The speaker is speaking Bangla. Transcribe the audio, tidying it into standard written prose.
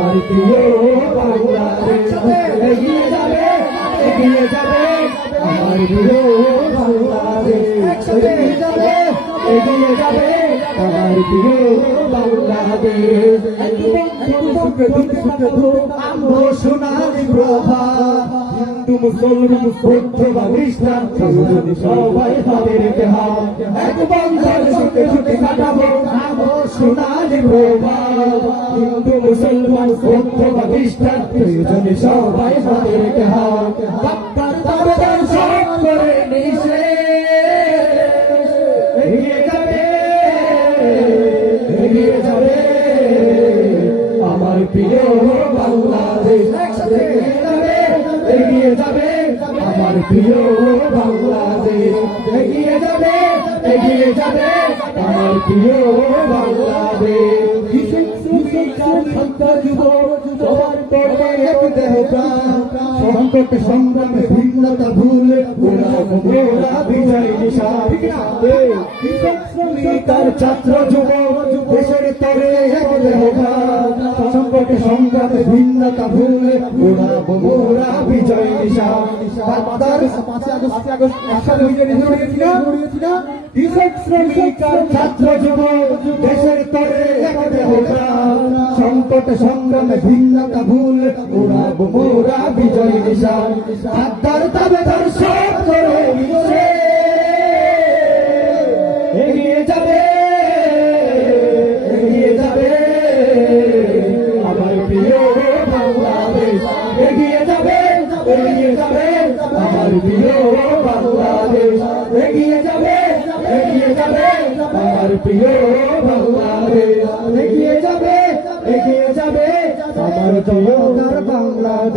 আমার প্রিয় বাংলাদেশ এগিয়ে যাবে এগিয়ে যাবে আমার প্রিয় বাংলাদেশ এগিয়ে যাবে এগিয়ে যাবে আমার প্রিয় বাংলাদেশ আমরা সোনালি প্রভা হিন্দু মুসলমান বৌদ্ধ বা খ্রিস্টান সবাই হাতের হাত এক বন্ধন সুখে সুখে কাটাবো আমরা সোনালি প্রভা হিন্দু মুসলমান বৌদ্ধ বা খ্রিস্টান সবাই হাতের হাত বাপ্পার তাবেদার সব করে নিশে এগিয়ে যাবে এগিয়ে যাবে আমার প্রিয় বাংলাদেশ এগিয়ে যাবে আমার প্রিয় বাংলাদেশ এগিয়ে যাবে এগিয়ে যাবে আমার প্রিয় বাংলাদেশ সংকট সংগ্রামে ভিন্নতা ভুলে ওরা বিজয় নিশান তার ছাত্র যুবক দেশের তরে সংকট সংগ্রামে ভিন্নতা ভুলে ওরা বিজয় নিশান ছাত্র যুবক দেশের তরে সংকট সংগ্রামে ভিন্নতা ভুলে ওরা বিজয় নিশান আদার তাবেদার সব করে মিশে এগিয়ে যাবে এগিয়ে যাবে আমার প্রিয় বাংলাদেশ এগিয়ে যাবে এগিয়ে যাবে আমার প্রিয় বাংলাদেশ এগিয়ে যাবে এগিয়ে যাবে আমার প্রিয় বাংলাদেশ এগিয়ে যাবে এগিয়ে যাবে আমার প্রিয় বাংলাদেশ।